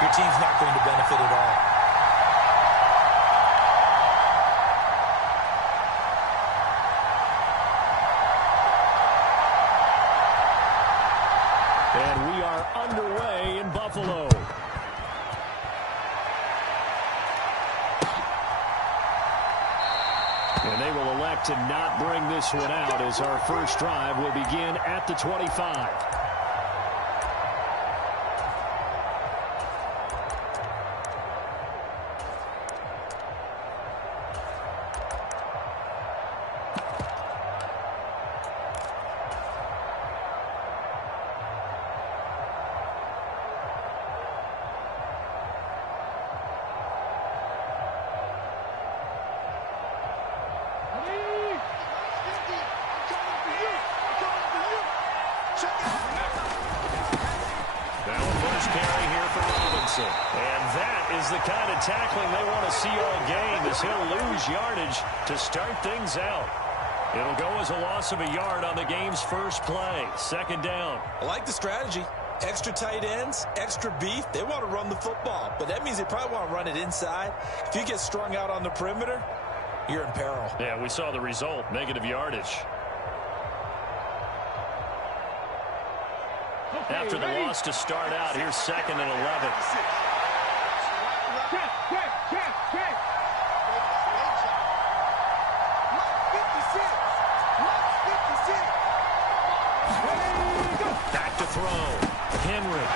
your team's not going to benefit at all. And we are underway in Buffalo. And they will elect to not bring this one out as our first drive will begin at the 25. And that is the kind of tackling they want to see all game, as he'll lose yardage to start things out. It'll go as a loss of a yard on the game's first play. Second down. I like the strategy. Extra tight ends, extra beef. They want to run the football, but that means they probably want to run it inside. If you get strung out on the perimeter, you're in peril. Yeah, we saw the result, negative yardage. After the loss to start out, here's 2nd and 11. Back to throw. Henry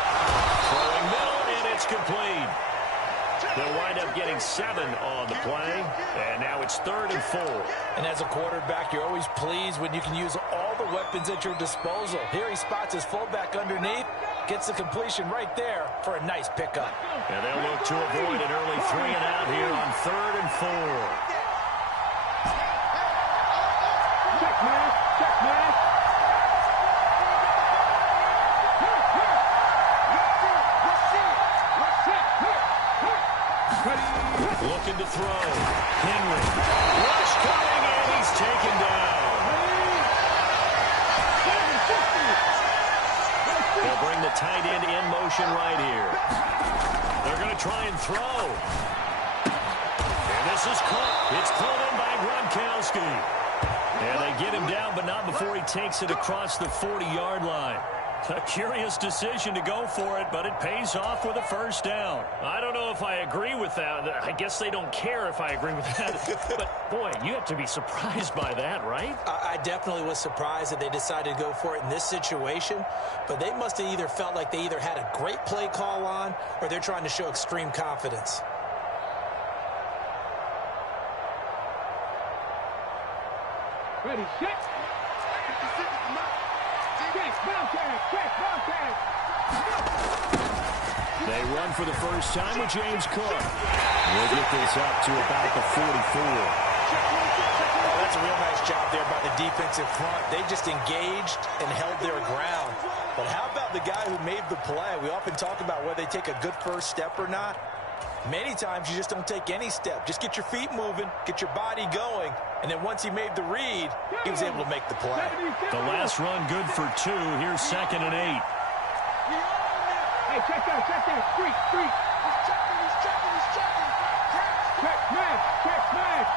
throwing middle, and it's complete. They'll wind up getting 7 on the play, and now it's 3rd and 4. And as a quarterback, you're always pleased when you can use all the weapons at your disposal. Here he spots his fullback underneath, gets the completion right there for a nice pickup. And they'll look to avoid an early 3 and out here on 3rd and 4. Check, man. Check, man. Looking to throw. Henry. Rush coming, and he's taken down. They'll bring the tight end in motion right here. They're going to try and throw. And this is caught. It's caught in by Gronkowski. And they get him down, but not before he takes it across the 40-yard line. A curious decision to go for it, but it pays off with a first down. I don't know if I agree with that. I guess they don't care if I agree with that. But, boy, you have to be surprised by that, right? I definitely was surprised that they decided to go for it in this situation. But they must have either felt like they either had a great play call on or they're trying to show extreme confidence. Ready, set. They run for the first time with James Cook. We'll get this up to about the 44. Oh, that's a real nice job there by the defensive front. They just engaged and held their ground. But how about the guy who made the play? We often talk about whether they take a good first step or not. Many times you just don't take any step. Just get your feet moving, get your body going, and then once he made the read, he was able to make the play. The last run good for 2. Here's 2nd and 8. Hey, check that. Street. He's checking. Check, smash.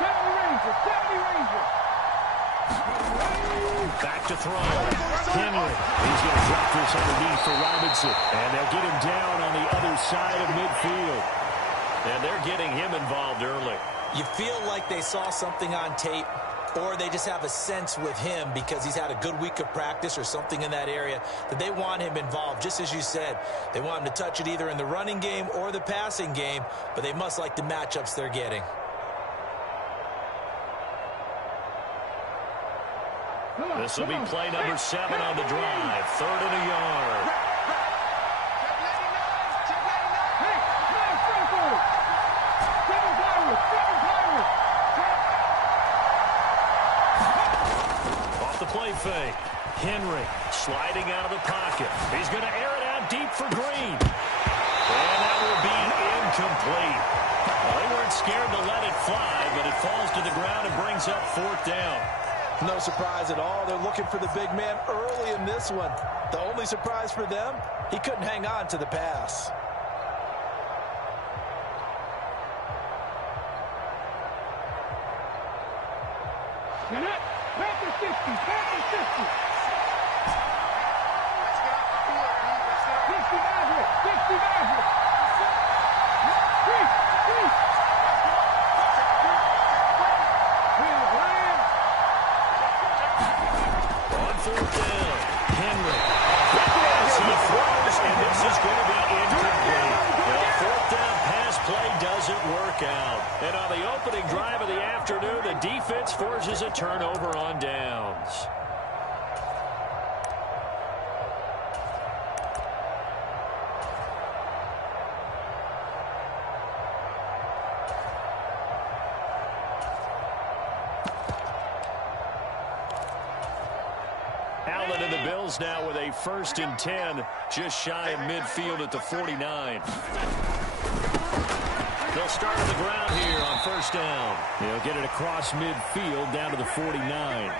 70 Ranger. Back to throw. Henry. He's going to drop this underneath for Robinson. And they'll get him down on the other side of midfield. And they're getting him involved early. You feel like they saw something on tape, or they just have a sense with him because he's had a good week of practice or something in that area that they want him involved. Just as you said, they want him to touch it either in the running game or the passing game, but they must like the matchups they're getting. This will be play number 7 on the drive. 3rd and a yard. Off the play fake. Henry sliding out of the pocket. He's going to air it out deep for Green. And that will be incomplete. Well, they weren't scared to let it fly, but it falls to the ground and brings up 4th down. No surprise at all. They're looking for the big man early in this one. The only surprise for them, he couldn't hang on to the pass. Back to 60. Back to 60. 60 Maverick. 60 Maverick. Three. On fourth down, Henry. As he throws, and this is going to be incomplete. The fourth down pass play doesn't work out. And on the opening drive of the afternoon, the defense forces a turnover on downs. Allen and the Bills now with a 1st and 10, just shy of midfield at the 49. They'll start on the ground here on 1st down. They'll get it across midfield down to the 49.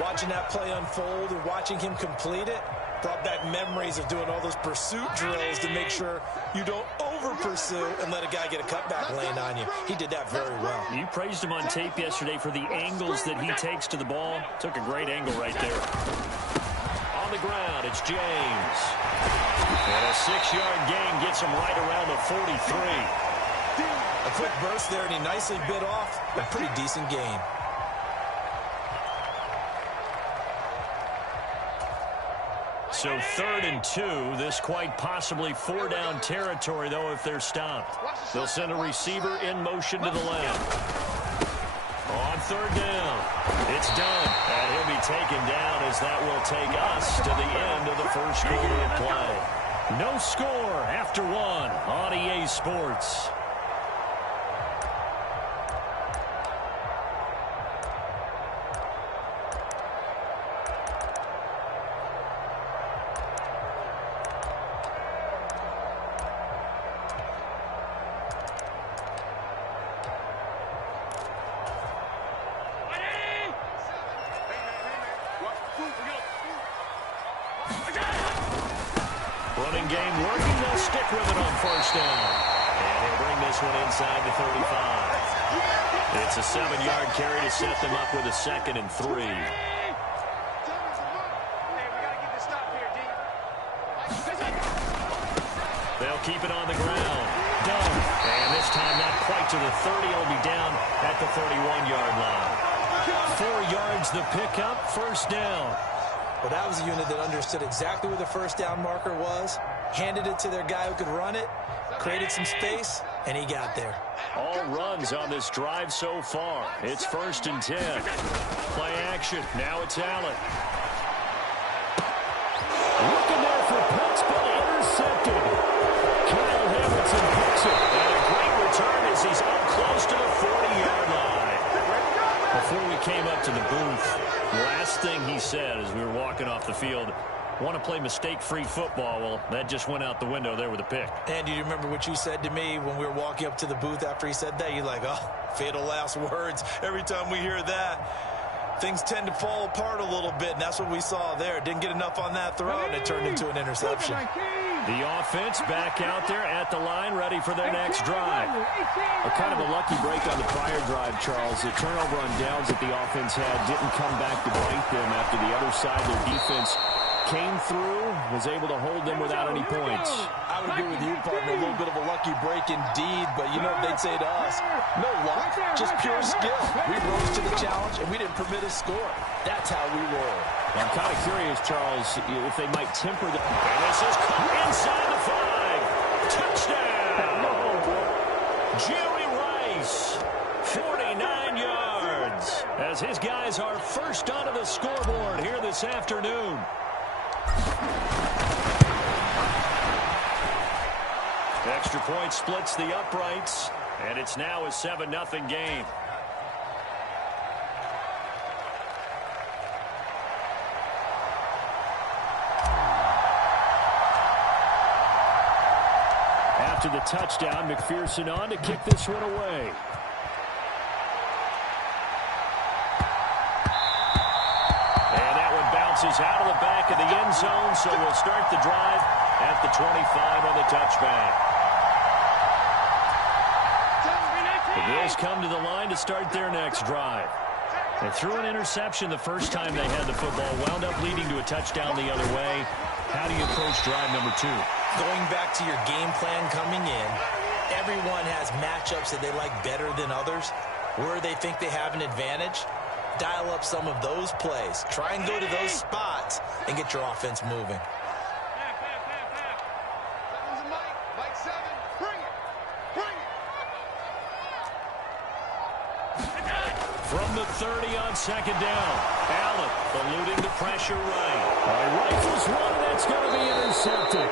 Watching that play unfold and watching him complete it brought back memories of doing all those pursuit drills to make sure you don't over-pursue and let a guy get a cutback lane on you. He did that very well. You praised him on tape yesterday for the angles that he takes to the ball. Took a great angle right there. On the ground, it's James. And a 6-yard gain gets him right around the 43. A quick burst there, and he nicely bit off a pretty decent gain. So 3rd and 2, this quite possibly 4-down territory, though, if they're stopped. They'll send a receiver in motion to the left. On 3rd down, it's done. And he'll be taken down as that will take us to the end of the first quarter of play. No score after 1 on EA Sports. Running game working. They'll stick with it on 1st down. And he'll bring this one inside the 35. It's a 7-yard carry to set them up with a 2nd and 3. They'll keep it on the ground. Done. And this time not quite to the 30. It'll be down at the 31-yard line. 4 yards the pickup. 1st down. Well, that was a unit that understood exactly where the 1st down marker was, handed it to their guy who could run it, created some space, and he got there. All runs on this drive so far. It's 1st and 10. Play action. Now it's Allen. Looking there for Pitts, but intercepted. Kyle Hamilton picks it. And a great return as he's up close to the 40-yard line. Before we came up to the booth, last thing he said as we were walking off the field, want to play mistake-free football. Well, that just went out the window there with a pick. And do you remember what you said to me when we were walking up to the booth after he said that? You're like, oh, fatal last words. Every time we hear that, things tend to fall apart a little bit, and that's what we saw there. Didn't get enough on that throw, and it turned into an interception. The offense back out there at the line, ready for their next drive. A kind of a lucky break on the prior drive, Charles. The turnover on downs that the offense had didn't come back to bite them after the other side. Their defense came through, was able to hold them without any points. I would agree with you, partner. A little bit of a lucky break indeed, but you know what they'd say to us? No luck, just pure skill. We rose to the challenge, and we didn't permit a score. That's how we roll. I'm kind of curious, Charles, if they might temper the... And this is inside the 5. Touchdown! Jerry Rice, 49 yards, as his guys are first onto the scoreboard here this afternoon. Extra point splits the uprights, and it's now a 7-0 game. After the touchdown, McPherson on to kick this one away. bounces out of the back of the end zone, so we'll start the drive at the 25 on the touchback. The Bills come to the line to start their next drive. They threw an interception the first time they had the football, wound up leading to a touchdown the other way. How do you approach drive number 2? Going back to your game plan coming in, everyone has matchups that they like better than others. Where they think they have an advantage, dial up some of those plays. Try and go to those spots and get your offense moving. From the 30 on second down, Allen eluding the pressure right. Rifles one, that's going to be intercepted.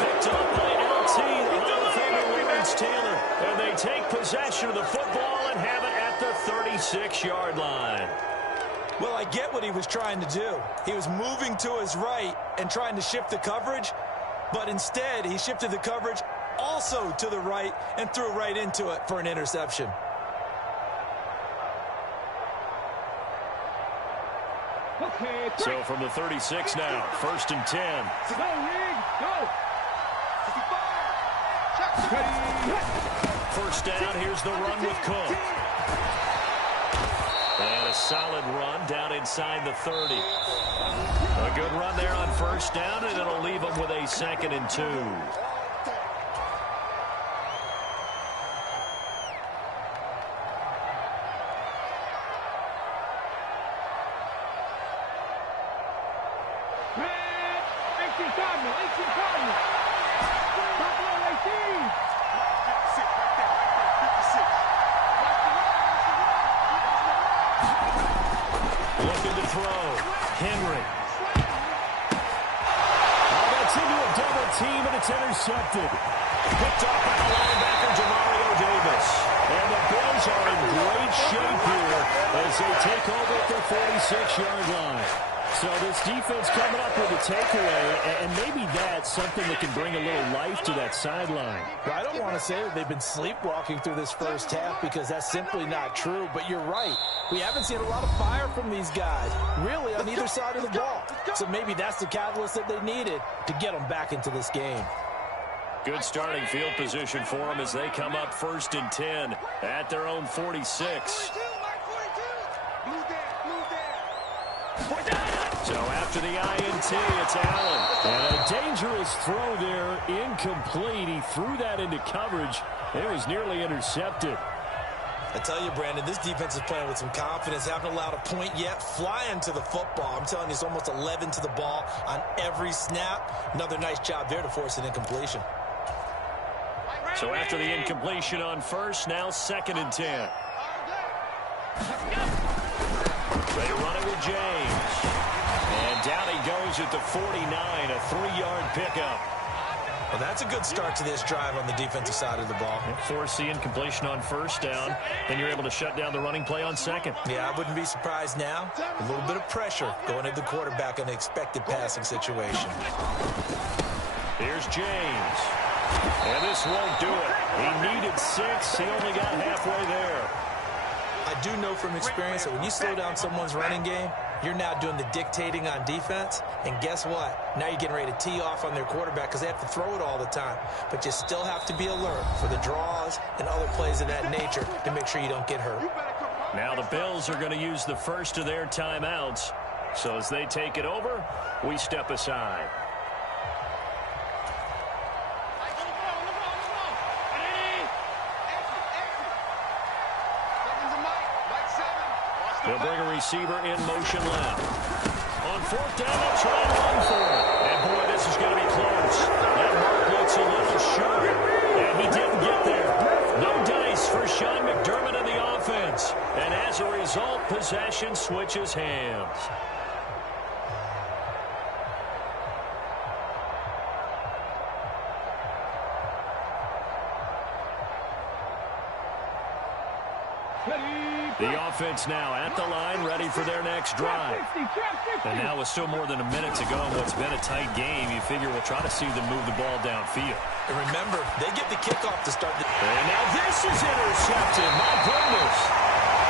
Picked up by LT, the Hall of Famer Lawrence Taylor. And they take possession of the football and have it at the 36-yard line. Well, I get what he was trying to do. He was moving to his right and trying to shift the coverage, but instead he shifted the coverage also to the right and threw right into it for an interception. Okay, So from the 36 now, 1st and 10. Go, Rig. Go. First down, here's the run with Cook. And a solid run down inside the 30. A good run there on first down, and it'll leave them with a 2nd and 2. Looking to throw. Henry. Oh, that's into a double team, and it's intercepted. Picked off by the linebacker, Jamario Davis. And the Bills are in great shape here as they take over at their 46-yard line. So this defense coming up with a takeaway, and maybe that's something that can bring a little life to that sideline. Well, I don't want to say that they've been sleepwalking through this first half because that's simply not true, but you're right. We haven't seen a lot of fire from these guys, really, on either side of the ball. So maybe that's the catalyst that they needed to get them back into this game. Good starting field position for them as they come up 1st and 10 at their own 46. So after the INT, it's Allen. And a dangerous throw there, incomplete. He threw that into coverage. It was nearly intercepted. I tell you, Brandon, this defense is playing with some confidence. Haven't allowed a point yet. Flying to the football. I'm telling you, it's almost 11 to the ball on every snap. Another nice job there to force an incompletion. So after the incompletion on first, now 2nd and 10. They run it with James. And down he goes at the 49, a 3-yard pickup. Well, that's a good start to this drive on the defensive side of the ball. Force the incompletion on first down, then you're able to shut down the running play on second. Yeah, I wouldn't be surprised now. A little bit of pressure going at the quarterback in an expected passing situation. Here's James. And this won't do it. He needed 6. He only got halfway there. I do know from experience that when you slow down someone's running game, you're now doing the dictating on defense. And guess what? Now you're getting ready to tee off on their quarterback because they have to throw it all the time. But you still have to be alert for the draws and other plays of that nature to make sure you don't get hurt. Now the Bills are going to use the first of their timeouts. So as they take it over, we step aside. They'll bring a receiver in motion left. On 4th down, they'll try and run for it. And boy, this is going to be close. That mark looks a little short. And he didn't get there. No dice for Sean McDermott and the offense. And as a result, possession switches hands. The offense now at the line, ready for their next drive. And now with still more than a minute to go in what's been a tight game, you figure we'll try to see them move the ball downfield. And remember, they get the kickoff to start the... And now this is intercepted. My goodness.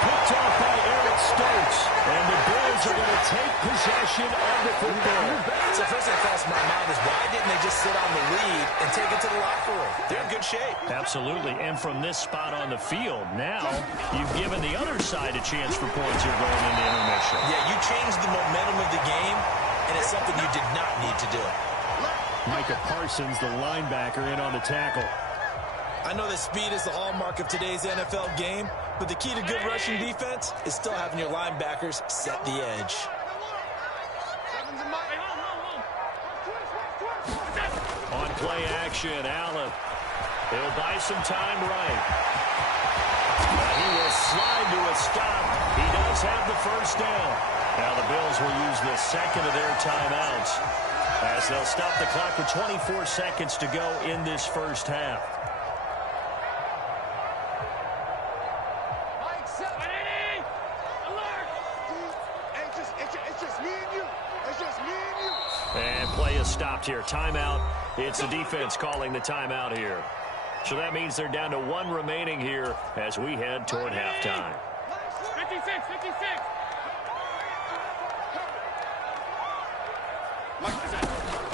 picked off by Eric Stokes. And the Bills are going to take possession of the football. So first thing that crossed my mind is why didn't they just sit on the lead and take it to the locker room? They're in good shape. Absolutely. And from this spot on the field, now you've given the other side a chance for points here going into intermission. Yeah, you changed the momentum of the game, and it's something you did not need to do. Micah Parsons, the linebacker, in on the tackle. I know that speed is the hallmark of today's NFL game, but the key to good rushing defense is still having your linebackers set the edge. On play action, Allen. He'll buy some time right. He will slide to a stop. He does have the first down. Now the Bills will use the second of their timeouts as they'll stop the clock with 24 seconds to go in this first half. And play is stopped here. Timeout. It's the defense calling the timeout here. So that means they're down to one remaining here as we head toward halftime. 56, 56.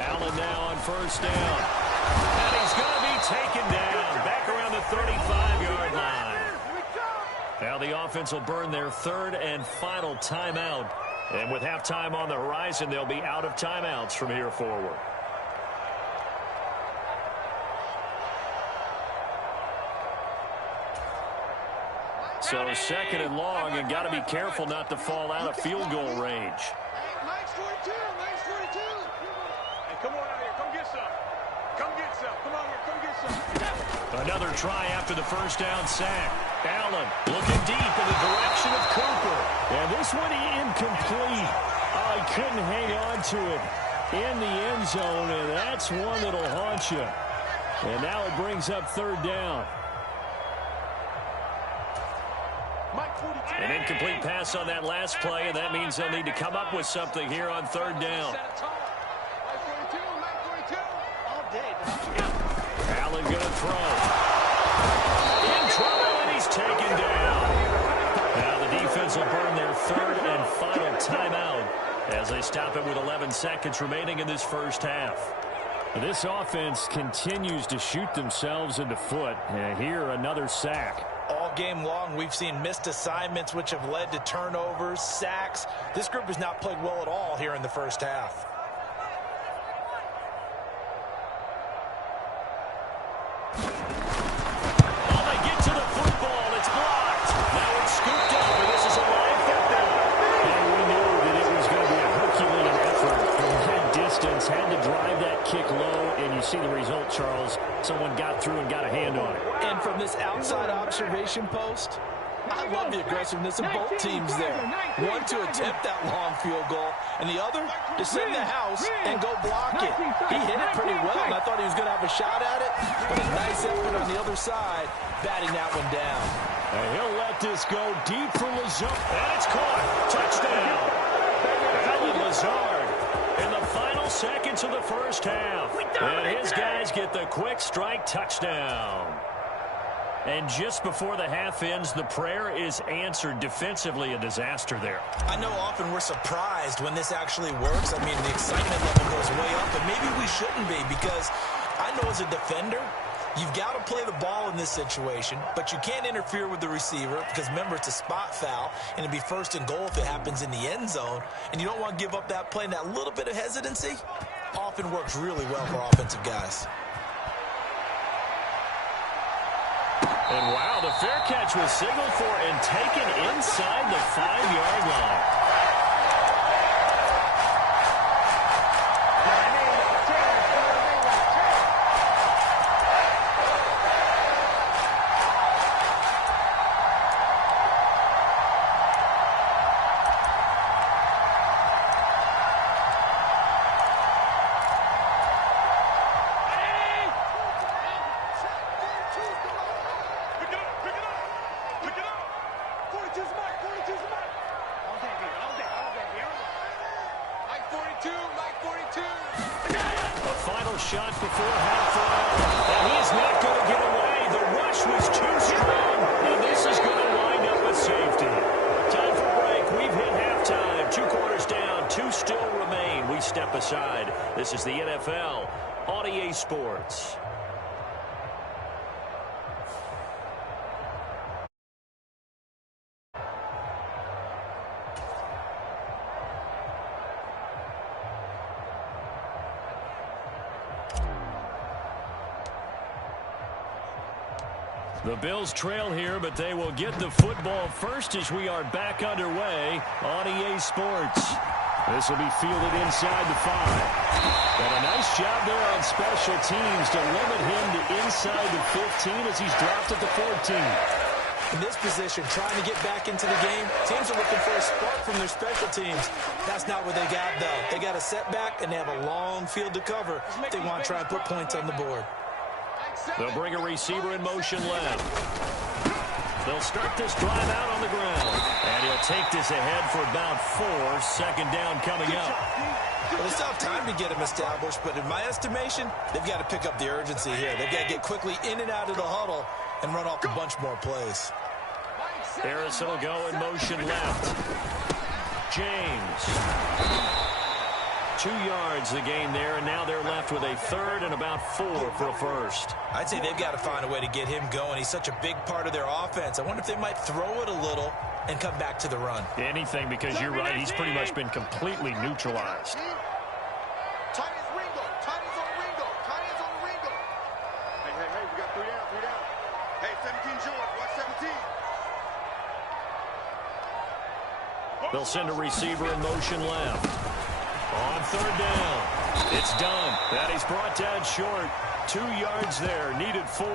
Allen now on first down. And he's going to be taken down back around the 35-yard line. Now the offense will burn their third and final timeout. And with halftime on the horizon, they'll be out of timeouts from here forward. So second and long, and got to be careful not to fall out of field goal range. Mike's 42, Mike's 42. Hey, come on out here, come get some. Come get some, come on here, come get some. Another try after the first down sack. Allen looking deep in the direction of Cooper. And this one incomplete. Oh, he couldn't hang on to it in the end zone, and that's one that'll haunt you. And now it brings up third down. An incomplete pass on that last play, and that means they'll need to come up with something here on third down. Allen going to throw. In trouble, and he's taken down. Now the defense will burn their third and final timeout as they stop it with 11 seconds remaining in this first half. This offense continues to shoot themselves in the foot. And here, another sack. All game long, we've seen missed assignments, which have led to turnovers, sacks. This group has not played well at all here in the first half. Oh, they get to the football. It's blocked. Now it's scooped up, and this is a live football. And we knew that it was going to be a Herculean effort from that distance. Had to drive that kick low, and you see the result, Charles. Someone got through and got a hand on it. And from this outside observation post, I love the aggressiveness of both teams there. One to attempt that long field goal, and the other to send the house and go block it. He hit it pretty well, and I thought he was going to have a shot at it, but a nice effort on the other side, batting that one down. And he'll let this go deep for Lazard. And it's caught. Touchdown. Allen Lazard in the final seconds of the first half. And his guys get the quick strike touchdown. And just before the half ends, the prayer is answered. Defensively, a disaster there. I know often we're surprised when this actually works. I mean, the excitement level goes way up, but maybe we shouldn't be, because I know as a defender, you've got to play the ball in this situation, but you can't interfere with the receiver because, remember, it's a spot foul, and it'd be first and goal if it happens in the end zone, and you don't want to give up that play, and that little bit of hesitancy often works really well for offensive guys. And wow, the fair catch was signaled for and taken inside the 5-yard line. Shot before halfway, and he's not going to get away. The rush was too strong, and this is going to wind up with safety. we step aside. This is the NFL on EA Sports. The Bills trail here, but they will get the football first as we are back underway on EA Sports. This will be fielded inside the 5. And a nice job there on special teams to limit him to inside the 15 as he's dropped at the 14. In this position, trying to get back into the game, teams are looking for a spark from their special teams. That's not what they got, though. They got a setback, and they have a long field to cover if they want to try and put points on the board. They'll bring a receiver in motion left. They'll start this drive out on the ground. And he'll take this ahead for about 4. Second down coming up. Well, they still have time to get him established, but in my estimation, they've got to pick up the urgency here. They've got to get quickly in and out of the huddle and run off a bunch more plays. Harrison will go in motion left. James. 2 yards the gain there, and now they're left with a third and about 4 for a first. I'd say they've got to find a way to get him going. He's such a big part of their offense. I wonder if they might throw it a little and come back to the run. Anything, because you're right. He's pretty much been completely neutralized. Tight is Ringo. Tight is on Ringo. Tight is on Ringo. Hey, we got 3 down, 3 down. Hey, 17 George, watch 17. They'll send a receiver in motion left. On third down. It's done. And he's brought down short. 2 yards there. Needed 4.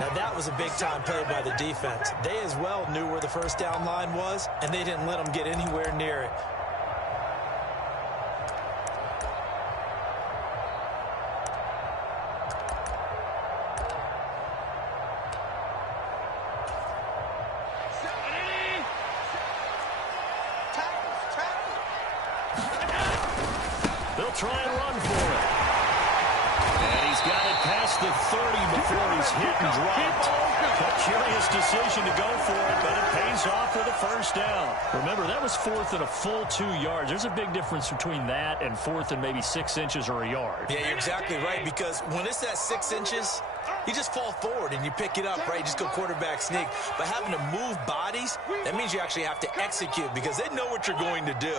Now, that was a big-time play by the defense. They as well knew where the first down line was, and they didn't let them get anywhere near it. They'll try and run for it. And he's got it past the 30 before he's hit and dropped. A curious decision to go for it, but it pays off with a first down. Remember, that was 4th and a full 2 yards. There's a big difference between that and 4th and maybe 6 inches or a yard. Yeah, you're exactly right, because when it's at 6 inches, you just fall forward and you pick it up, right? You just go quarterback sneak. But having to move bodies, that means you actually have to execute because they know what you're going to do.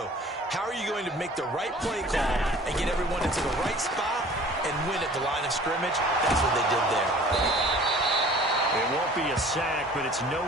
How are you going to make the right play call and get everyone into the right spot and win at the line of scrimmage? That's what they did there. It won't be a sack, but it's no...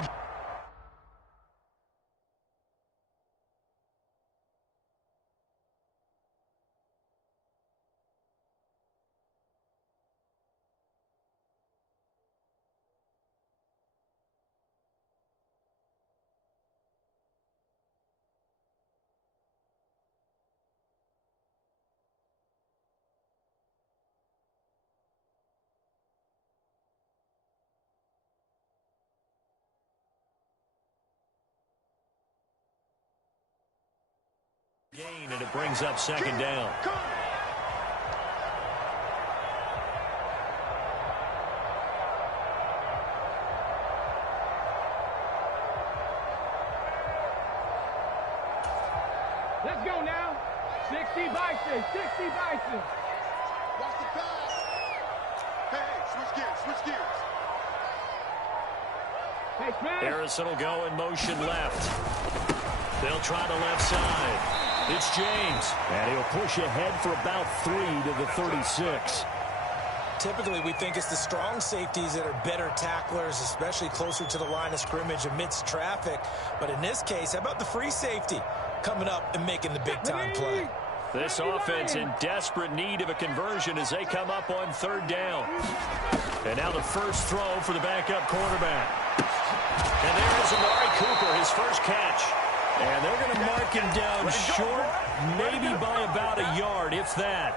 gain, and it brings up second down. Let's go now. 60 Bison, 60 Bison. Watch the pass. Hey, switch gears. Hey, Smith. Harrison will go in motion left. They'll try the left side. It's James. And he'll push ahead for about 3 to the 36. Typically, we think it's the strong safeties that are better tacklers, especially closer to the line of scrimmage amidst traffic. But in this case, how about the free safety coming up and making the big-time play? This offense in desperate need of a conversion as they come up on third down. And now the first throw for the backup quarterback. And there is Amari Cooper, his first catch. And they're going to mark him down short, maybe by about a yard, if that.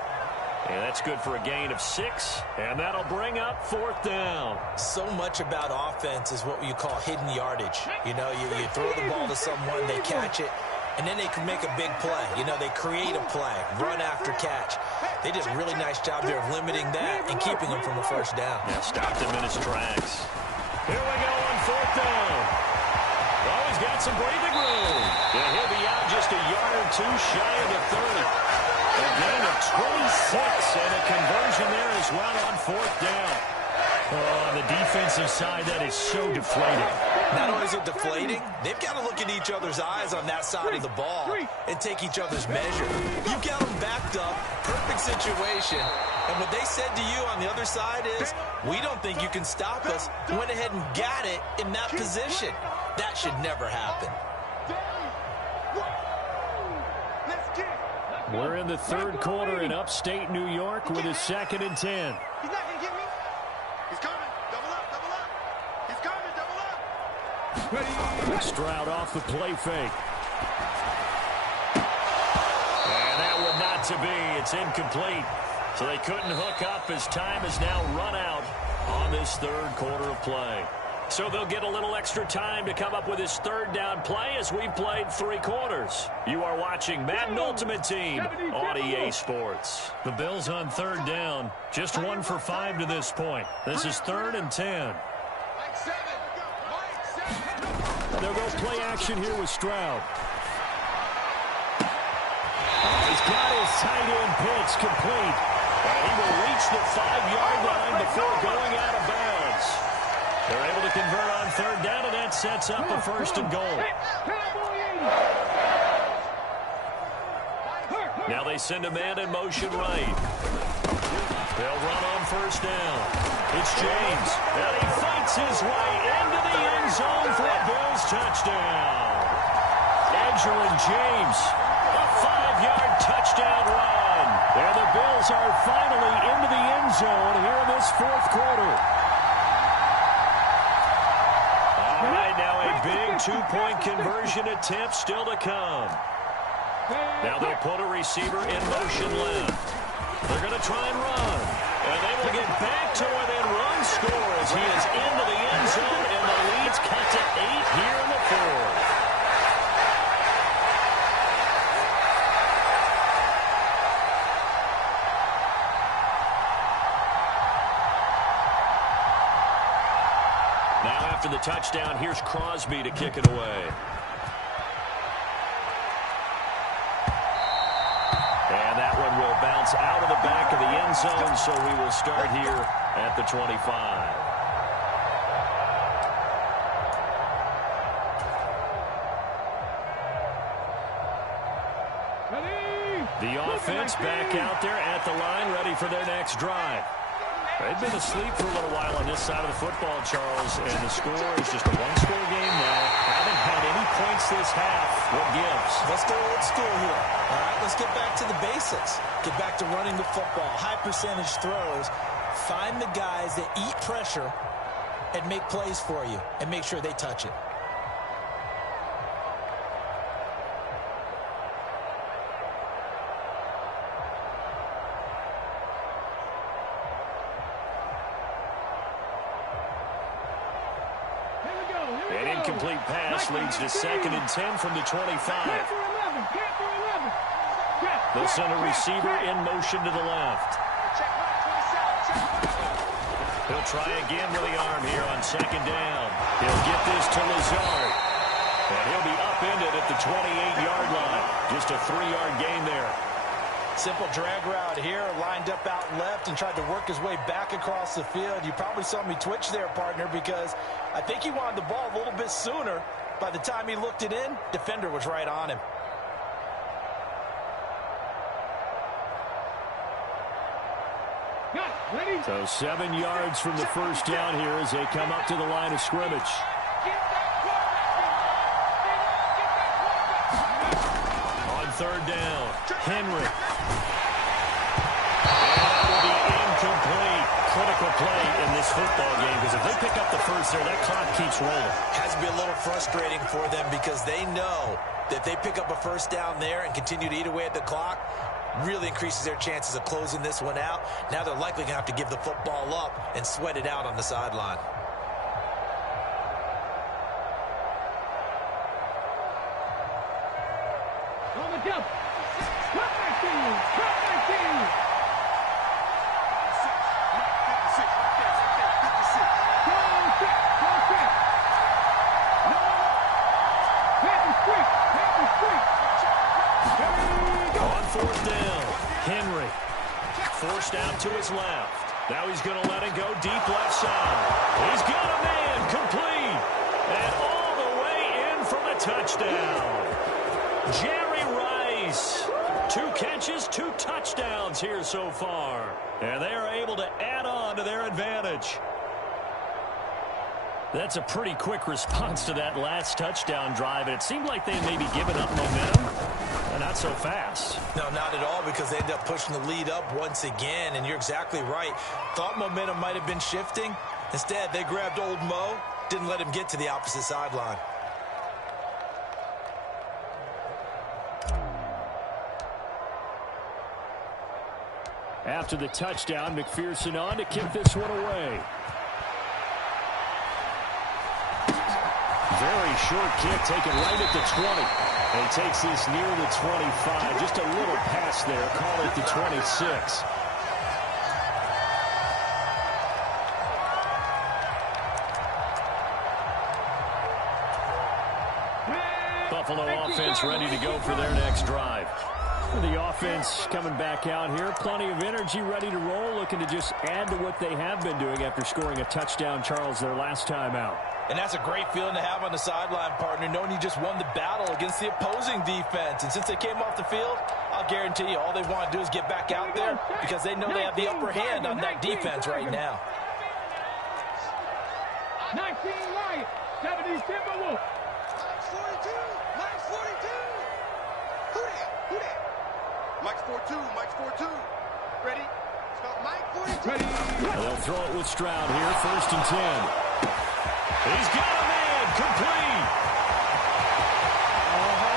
And that's good for a gain of 6, and that'll bring up fourth down. So much about offense is what you call hidden yardage. You know, you throw the ball to someone, they catch it, and then they can make a big play. You know, they create a play, run after catch. They did a really nice job there of limiting that and keeping him from a first down. Yeah, stopped him in his tracks. Here we go on fourth down. Oh, he's got some breathing room. And he'll be out just a yard or 2 shy of the 30. A gain of 26 and a conversion there as well on 4th down. Oh, on the defensive side, that is so deflating. Not only is it deflating, they've got to look in each other's eyes on that side of the ball and take each other's measure. You've got them backed up, perfect situation. And what they said to you on the other side is, we don't think you can stop us. Went ahead and got it in that position. That should never happen. We're in the 3rd quarter in upstate New York with a 2nd and 10. He's not going to get me. He's coming. Double up, double up. He's coming, double up. Stroud off the play fake. And that one not to be. It's incomplete. So they couldn't hook up as time is now run out on this 3rd quarter of play. So they'll get a little extra time to come up with his 3rd down play as we played 3 quarters. You are watching Madden Ultimate Team on EA Sports. The Bills on 3rd down. Just 1 for 5 to this point. This is 3rd and 10. They'll go play action here with Stroud. He's got his tight end pitch complete. And he will reach the 5-yard line before going out of bounds. They're able to convert on 3rd down, and that sets up a 1st and goal. Now they send a man in motion right. They'll run on 1st down. It's James, and he fights his way into the end zone for a Bills touchdown. Edgerrin James, a 5-yard touchdown run. And the Bills are finally into the end zone here in this 4th quarter. All right, now a big 2-point conversion attempt still to come. Now they'll put a receiver in motion left. They're going to try and run. And they will get back to where that run scores. He is into the end zone, and the lead's cut to 8 here in the 4th. Now after the touchdown, here's Crosby to kick it away. And that one will bounce out of the back of the end zone, so we will start here at the 25. The offense back out there at the line, ready for their next drive. They've been asleep for a little while on this side of the football, Charles, and the score is just a 1-score game now. Haven't had any points this half. What gives? Let's go old school here. All right, let's get back to the basics. Get back to running the football, high percentage throws. Find the guys that eat pressure and make plays for you and make sure they touch it. An incomplete pass leads to 2nd and 10 from the 25. They'll send a receiver in motion to the left. He'll try again with the arm here on 2nd down. He'll get this to Lazard. And he'll be upended at the 28-yard line. Just a 3-yard gain there. Simple drag route here, lined up out left and tried to work his way back across the field. You probably saw me twitch there, partner, because I think he wanted the ball a little bit sooner. By the time he looked it in, defender was right on him. So 7 yards from the 1st down here as they come up to the line of scrimmage. On 3rd down, Henry. And that will be incomplete. Critical play in this football game, because if they pick up the 1st there, that clock keeps rolling. Has to be a little frustrating for them because they know that they pick up a 1st down there and continue to eat away at the clock, really increases their chances of closing this one out. Now they're likely going to have to give the football up and sweat it out on the sideline. On the jump. Cut back to you. Cut back to you. 56, right there, 56. Go check. Go check. No. Happy streak. Happy streak. On 4th down, yards left. Now he's going to let it go deep left side. He's got a man complete. And all the way in for the touchdown. Jerry Rice. 2 catches, 2 touchdowns here so far. And they are able to add on to their advantage. That's a pretty quick response to that last touchdown drive. And it seemed like they may be giving up momentum. But not so fast. No, not at all, because they ended up pushing the lead up once again. And you're exactly right. Thought momentum might have been shifting. Instead, they grabbed old Mo. Didn't let him get to the opposite sideline. After the touchdown, McPherson on to kick this one away. Very short kick taken right at the 20. And he takes this near the 25. Just a little pass there. Call it the 26. Buffalo offense ready to go for their next drive. The offense coming back out here. Plenty of energy, ready to roll, looking to just add to what they have been doing after scoring a touchdown, Charles, their last time out. And that's a great feeling to have on the sideline, partner, knowing you just won the battle against the opposing defense. And since they came off the field, I'll guarantee you all they want to do is get back out there because they know they have the upper hand on that defense right now. 19 Lions, 70 Timberwolves. Mike's 42. Mike's 42. Who that? Who that? Mike's 42. Mike's 42. Ready? Stop. Mike 42. Ready. They'll throw it with Stroud here, 1st and 10. He's got a man, complete.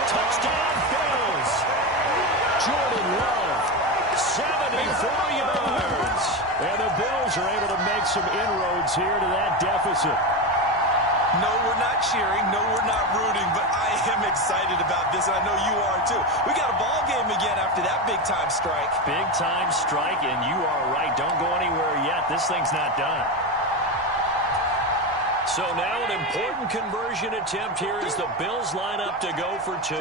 Touchdown Bills. Jordan Love, 74 yards. And the Bills are able to make some inroads here to that deficit. No, we're not cheering. No, we're not rooting. But I am excited about this, and I know you are too. We got a ball game again after that big-time strike. Big-time strike, and you are right. Don't go anywhere yet. This thing's not done. So now an important conversion attempt here as the Bills line up to go for 2.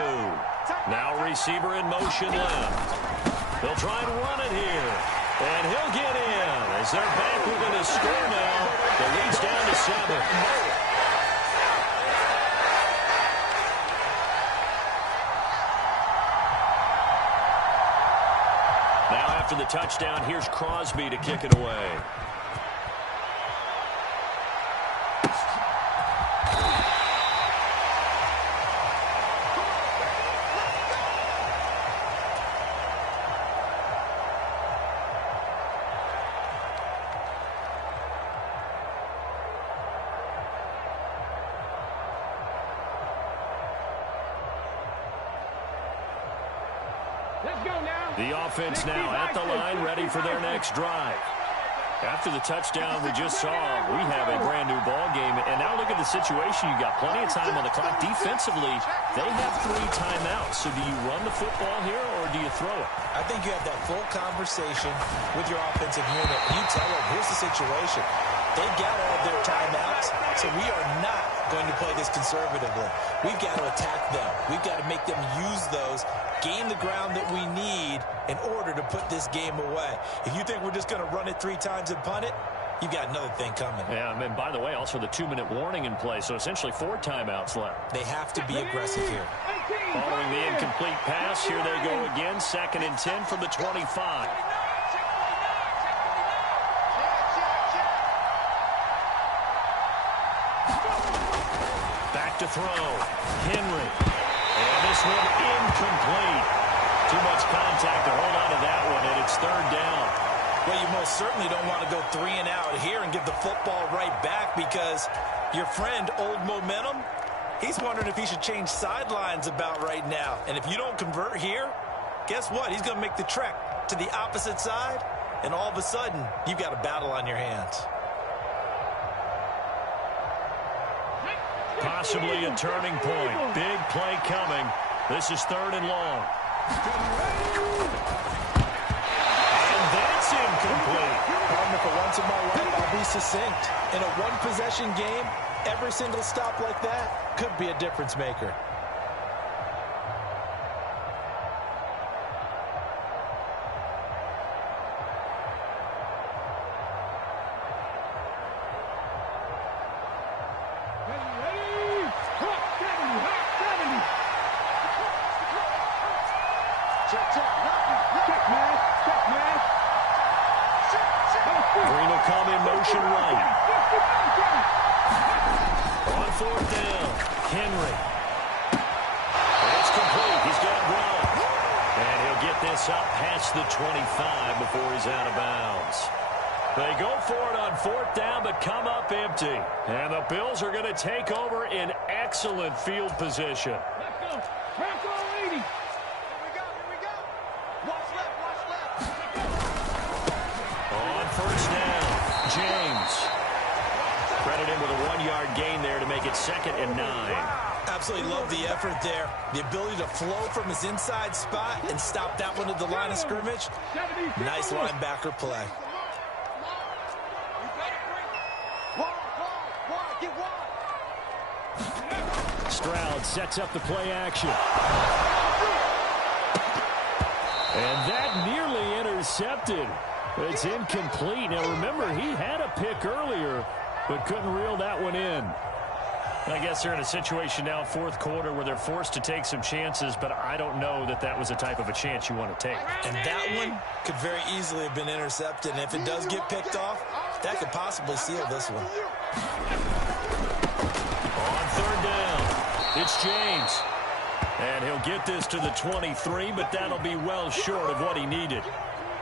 Now receiver in motion left. They'll try and run it here. And he'll get in as they're back within a score now. The lead's down to 7. Now after the touchdown, here's Crosby to kick it away. Let's go now. The offense now at the line, ready for their next drive. After the touchdown we just saw, we have a brand new ball game. And now look at the situation. You got plenty of time on the clock. Defensively, they have 3 timeouts. So do you run the football here or do you throw it? I think you have that full conversation with your offensive unit. You tell them, here's the situation. They've got all of their timeouts, so we are not going to play this conservatively. We've got to attack them. We've got to make them use those, gain the ground that we need in order to put this game away. If you think we're just going to run it 3 times and punt it, you've got another thing coming. Yeah, and by the way, also the 2-minute warning in play, so essentially 4 timeouts left. They have to be aggressive here. Following the incomplete pass, here they go again, 2nd and 10 from the 25. Back to throw. Henry. And this one incomplete. Too much contact to hold on to that one, and it's 3rd down. Well, you most certainly don't want to go 3 and out here and give the football right back because your friend, Old Momentum, he's wondering if he should change sidelines about right now. And if you don't convert here, guess what? He's going to make the trek to the opposite side, and all of a sudden, you've got a battle on your hands. Possibly a turning point. Big play coming. This is 3rd and long. And that's incomplete. Partner, for once in my life, I'll be succinct. In a one-possession game, every single stop like that could be a difference maker. come in motion right. On fourth down, Henry. It's complete. He's got one. And he'll get this up past the 25 before he's out of bounds. They go for it on fourth down, but come up empty. And the Bills are going to take over in excellent field position. Let's go. Bronco 80. Here we go, here we go. Watch left, watch left. On first down, James. Credit him with a 1-yard gain there to make it 2nd and 9. Absolutely love the effort there. The ability to flow from his inside spot and stop that one at the line of scrimmage. Nice linebacker play. Stroud sets up the play action. And that nearly intercepted. It's incomplete. Now remember, he had a pick earlier, but couldn't reel that one in. I guess they're in a situation now, fourth quarter, where they're forced to take some chances, but I don't know that that was the type of a chance you want to take. And that one could very easily have been intercepted. And if it does get picked off, that could possibly seal this one. On third down, it's James. And he'll get this to the 23, but that'll be well short of what he needed.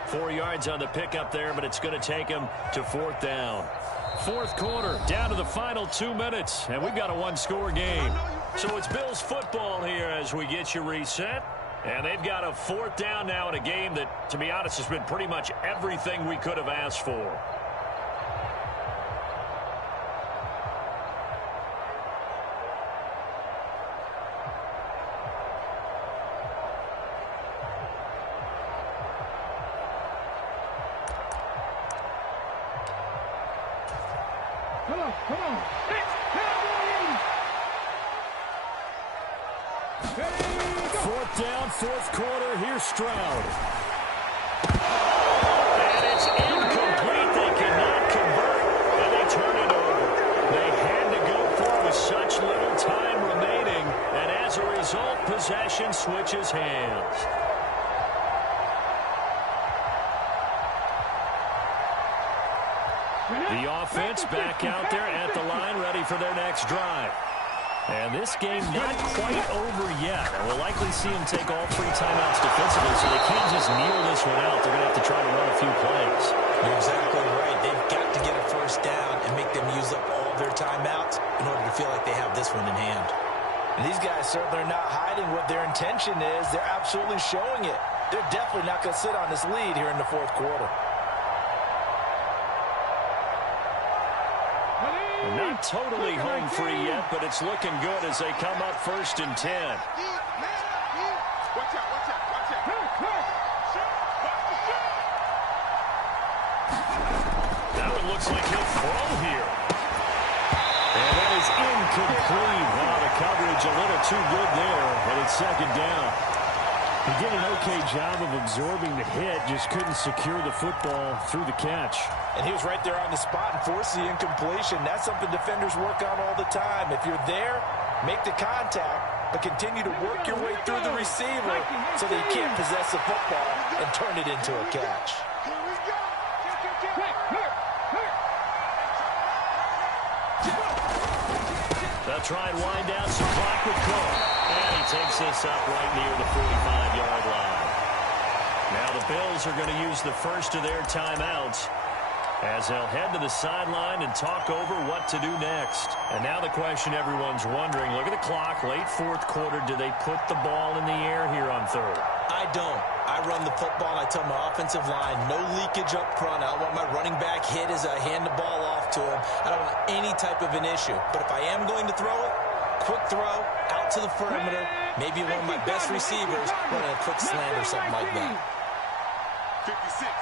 4 yards on the pickup there, but it's going to take him to fourth down. Fourth quarter, down to the final 2 minutes, and we've got a one-score game. So it's Bills football here as we get you reset. And they've got a fourth down now in a game that, to be honest, has been pretty much everything we could have asked for. Come on, come on. Fourth down, fourth quarter. Here's Stroud. And it's incomplete. They cannot convert, and they turn it over. They had to go for it with such little time remaining, and as a result, possession switches hands. The offense back out there at the line, ready for their next drive. And this game not quite over yet. And we'll likely see them take all 3 timeouts defensively, so they can't just kneel this one out. They're going to have to try to run a few plays. You're exactly right. They've got to get a first down and make them use up all their timeouts in order to feel like they have this one in hand. And these guys certainly are not hiding what their intention is. They're absolutely showing it. They're definitely not going to sit on this lead here in the fourth quarter. Not totally home free yet, but it's looking good as they come up 1st and 10. Watch out, watch out, watch out. That one looks like he'll throw here. And that is incomplete. Wow, the coverage a little too good there, and it's 2nd down. He did an okay job of absorbing the hit, just couldn't secure the football through the catch. And he was right there on the spot and forced the incompletion. That's something defenders work on all the time. If you're there, make the contact, but continue to work your way through the receiver so that you can't possess the football and turn it into a catch. Here we go. They'll try and wind down some clock with Cook. And he takes this up right near the 45-yard line. Now the Bills are going to use the first of their timeouts as they'll head to the sideline and talk over what to do next. And now the question everyone's wondering, look at the clock, late fourth quarter, do they put the ball in the air here on third? I don't. I run the football, and I tell my offensive line, no leakage up front. I don't want my running back hit as I hand the ball off to him. I don't want any type of an issue. But if I am going to throw it, quick throw, out to the perimeter, maybe one of my best receivers running a quick slant or something like that. 56.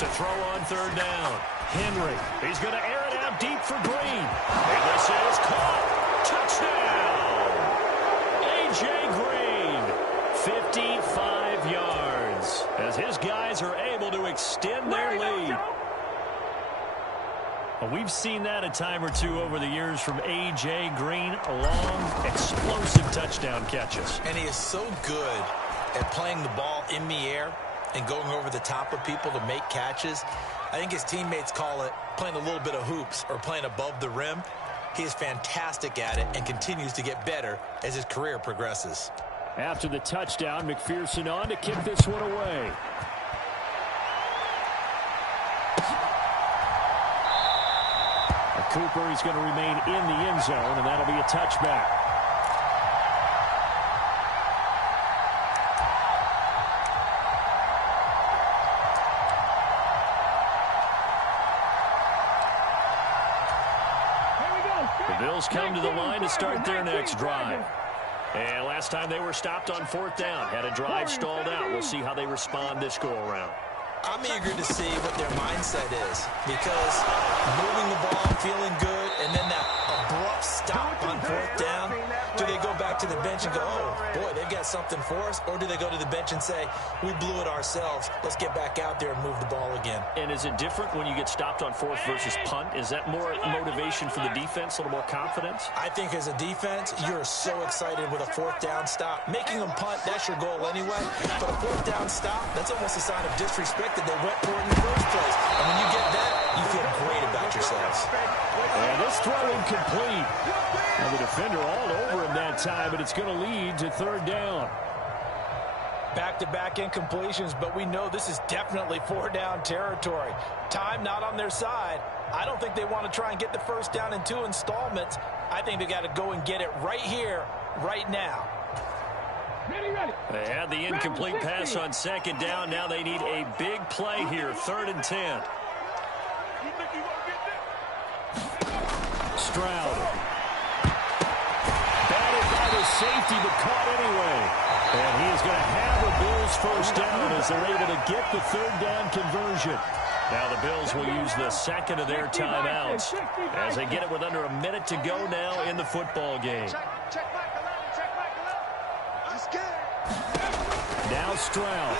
To throw on third down. Henry. He's going to air it out deep for Green. And this is caught. Touchdown. A.J. Green. 55 yards. As his guys are able to extend their lead. Well, we've seen that a time or two over the years from A.J. Green. Long, explosive touchdown catches. And he is so good at playing the ball in the air and going over the top of people to make catches. I think his teammates call it playing a little bit of hoops or playing above the rim. He is fantastic at it and continues to get better as his career progresses. After the touchdown, McPherson on to kick this one away. Cooper is going to remain in the end zone, and that'll be a touchback. The Bills come to the line to start their next drive. And last time they were stopped on 4th down, had a drive stalled out. We'll see how they respond this go-around. I'm eager to see what their mindset is, because moving the ball, feeling good, and then that abrupt stop on 4th down, do they go back to the bench and go, oh, boy, they've got something for us? Or do they go to the bench and say, we blew it ourselves, let's get back out there and move the ball again? And is it different when you get stopped on 4th versus punt? Is that more motivation for the defense, a little more confidence? I think as a defense, you're so excited with a 4th down stop. Making them punt, that's your goal anyway. But a 4th down stop, that's almost a sign of disrespect that they went for it in the first place. And when you get that, you feel great about yourselves. And this throw incomplete. And the defender all over him that time, but it's going to lead to 3rd down. Back-to-back incompletions, but we know this is definitely 4th down territory. Time not on their side. I don't think they want to try and get the 1st down in 2 installments. I think they got to go and get it right here, right now. They had the incomplete pass on 2nd down. Now they need a big play here, 3rd and 10. Stroud. Batted by the safety, but caught anyway. And he is going to have the Bills 1st down as they're able to get the 3rd down conversion. Now the Bills will use the 2nd of their timeouts as they get it with under a minute to go now in the football game. Now Stroud.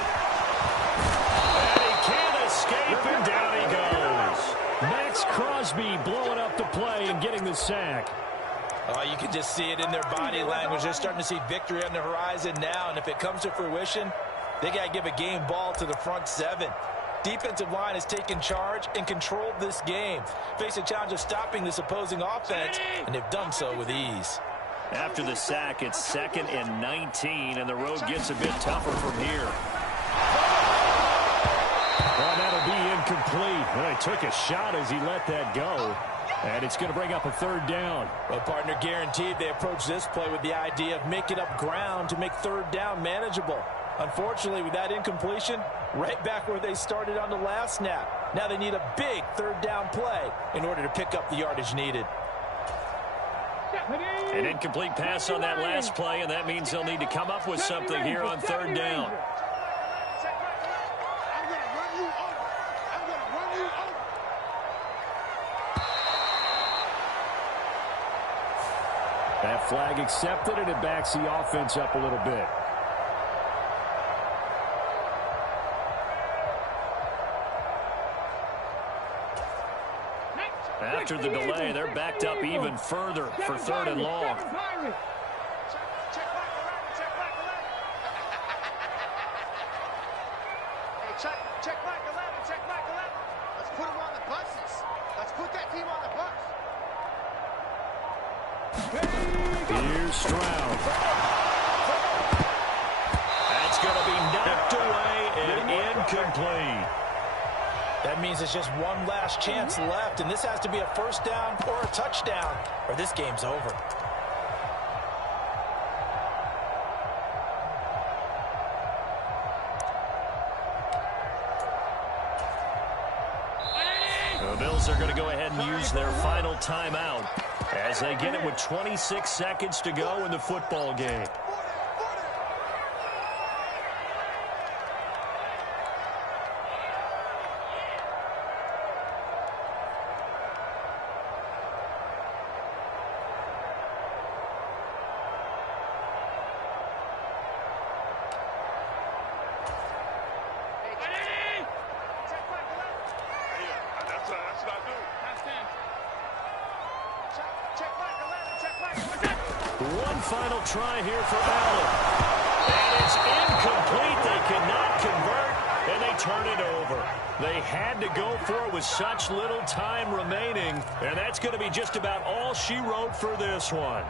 And he can't escape, and down he goes. Max Crosby blowing up the play and getting the sack. Oh, you can just see it in their body language. They're starting to see victory on the horizon now, and if it comes to fruition, they got to give a game ball to the front 7. Defensive line has taken charge and controlled this game. Face a challenge of stopping this opposing offense, and they've done so with ease. After the sack, it's 2nd and 19, and the road gets a bit tougher from here. Well, that'll be incomplete. Well, he took a shot as he let that go. And it's going to bring up a 3rd down. Well, partner, guaranteed they approach this play with the idea of making up ground to make 3rd down manageable. Unfortunately, with that incompletion, right back where they started on the last snap. Now they need a big 3rd down play in order to pick up the yardage needed. An incomplete pass on that last play, and that means they'll need to come up with something here on 3rd down. That flag accepted, and it backs the offense up a little bit. After the delay, they're backed up even further for 3rd and long. Check Mike 11, check Mike 11. Let's put him on the buses. Let's put that team on the bus. Here's Stroud. That's going to be knocked away and incomplete. That means it's just one last chance left, and this has to be a 1st down or a touchdown, or this game's over. The Bills are going to go ahead and use their final timeout as they get it with 26 seconds to go in the football game. One final try here for Allen. And it's incomplete. They cannot convert. and they turn it over. They had to go for it with such little time remaining, and that's going to be just about all she wrote for this one.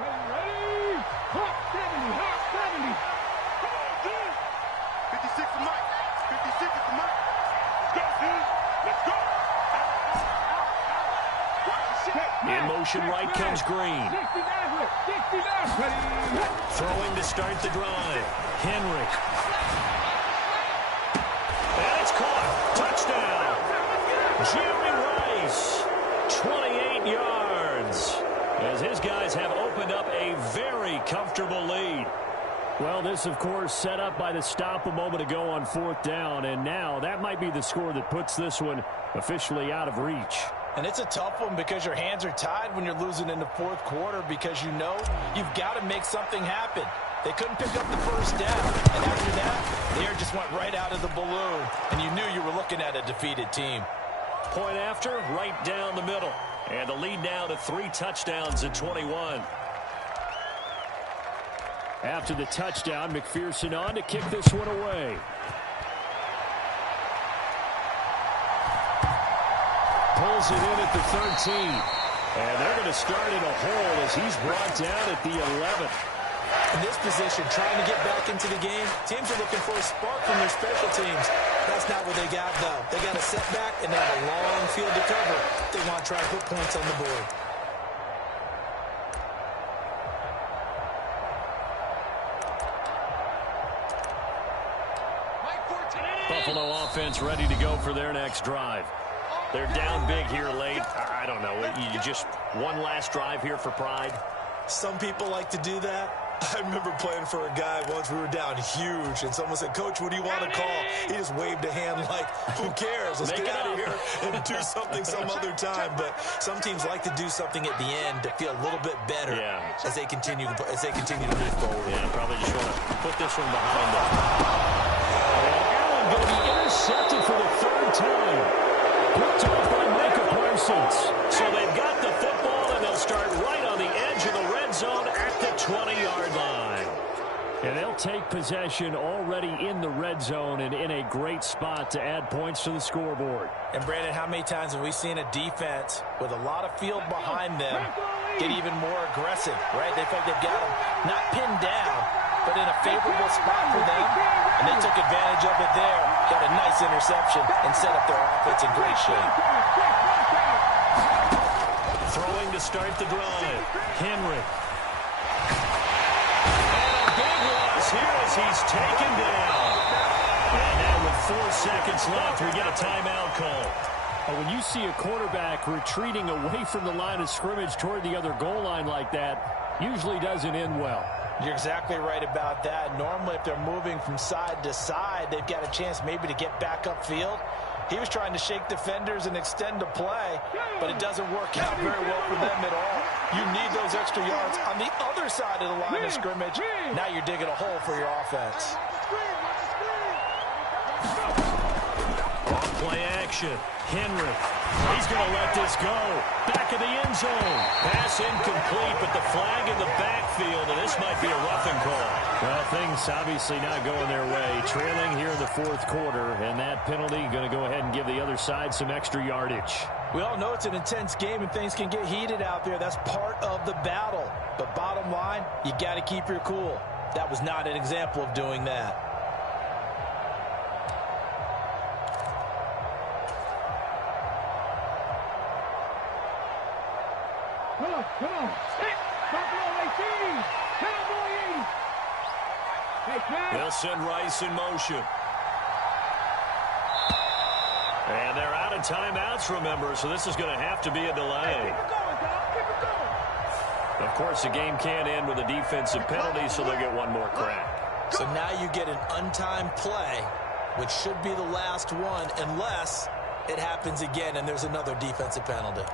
Ready? Hot 70, hot 70. Come on, dude. 56 for Mike. 56 is for Mike. Let's go, dude. Let's go. Watch the shot. In motion right comes Green. 60 back, 60 back. Ready? Throwing to start the drive. Henry. And it's caught. Touchdown. Jerry Rice. 28 yards. As his guys have opened up a very comfortable lead. Well, this, of course, set up by the stop a moment ago on 4th down, and now that might be the score that puts this one officially out of reach. And it's a tough one because your hands are tied when you're losing in the 4th quarter because you know you've got to make something happen. They couldn't pick up the first down, and after that, the air just went right out of the balloon, and you knew you were looking at a defeated team. Point after, right down the middle. And the lead now to 3 touchdowns at 21. After the touchdown, McPherson on to kick this one away. Pulls it in at the 13. And they're going to start in a hole as he's brought down at the 11. In this position, trying to get back into the game, teams are looking for a spark from their special teams. That's not what they got, though. They got a setback, and they have a long field to cover. They want to try and put points on the board. Buffalo offense ready to go for their next drive. They're down big here late. I don't know. You just one last drive here for pride. Some people like to do that. I remember playing for a guy once. We were down huge, and someone said, "Coach, what do you want to call?" He just waved a hand like, "Who cares? Let's get out of here and do something some other time." But some teams like to do something at the end to feel a little bit better as they continue to move forward. Yeah, probably just want to put this one behind them. Allen going to be intercepted for the 3rd time. Picked off by Micah Parsons. So they've got the football, and they'll start right on the edge of the red zone at the 20-yard line. And they'll take possession already in the red zone and in a great spot to add points to the scoreboard. And, Brandon, how many times have we seen a defense with a lot of field behind them get even more aggressive, right? They feel like they've got them not pinned down, but in a favorable spot for them, and they took advantage of it there, got a nice interception, and set up their offense in great shape. Throwing to start the drive. Henry. Here as he's taken down. And now with 4 seconds left, we get a timeout call. When you see a quarterback retreating away from the line of scrimmage toward the other goal line like that, usually doesn't end well. You're exactly right about that. Normally, if they're moving from side to side, they've got a chance maybe to get back upfield. He was trying to shake defenders and extend the play, but it doesn't work out very well for them at all. You need those extra yards on the other side of the line of scrimmage. Now you're digging a hole for your offense. Play action. Henry. He's going to let this go. Back of the end zone. Pass incomplete, but the flag in the backfield, and this might be a roughing call. Well, things obviously not going their way. Trailing here in the 4th quarter, and that penalty going to go ahead and give the other side some extra yardage. We all know it's an intense game and things can get heated out there. That's part of the battle. But bottom line, you got to keep your cool. That was not an example of doing that. Come on. Hit. Buffalo 18. Cowboy 80. Hey, Chad. They'll send Rice in motion. And they're out of timeouts, remember, so this is going to have to be a delay. Keep it going, dog. Keep it going. Of course, the game can't end with a defensive penalty, so they'll get one more crack. So now you get an untimed play, which should be the last one, unless it happens again and there's another defensive penalty.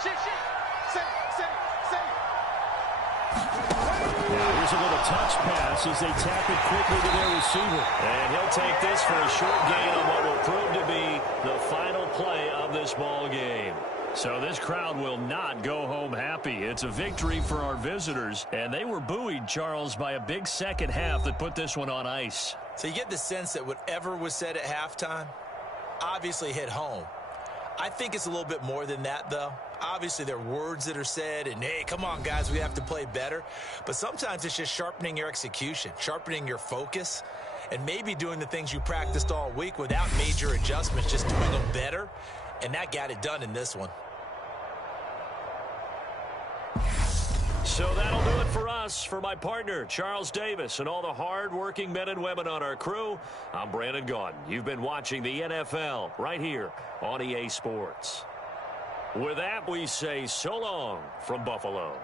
Now here's a little touch pass as they tap it quickly to their receiver. And he'll take this for a short gain on what will prove to be the final play of this ball game. So this crowd will not go home happy. It's a victory for our visitors, and they were buoyed, Charles, by a big second half that put this one on ice. So you get the sense that whatever was said at halftime obviously hit home. I think it's a little bit more than that, though. Obviously, there are words that are said, and, hey, come on, guys, we have to play better. But sometimes it's just sharpening your execution, sharpening your focus, and maybe doing the things you practiced all week without major adjustments, just doing them better. And that got it done in this one. So that'll do it for us. For my partner, Charles Davis, and all the hard-working men and women on our crew, I'm Brandon Gaudin. You've been watching the NFL right here on EA Sports. With that, we say so long from Buffalo.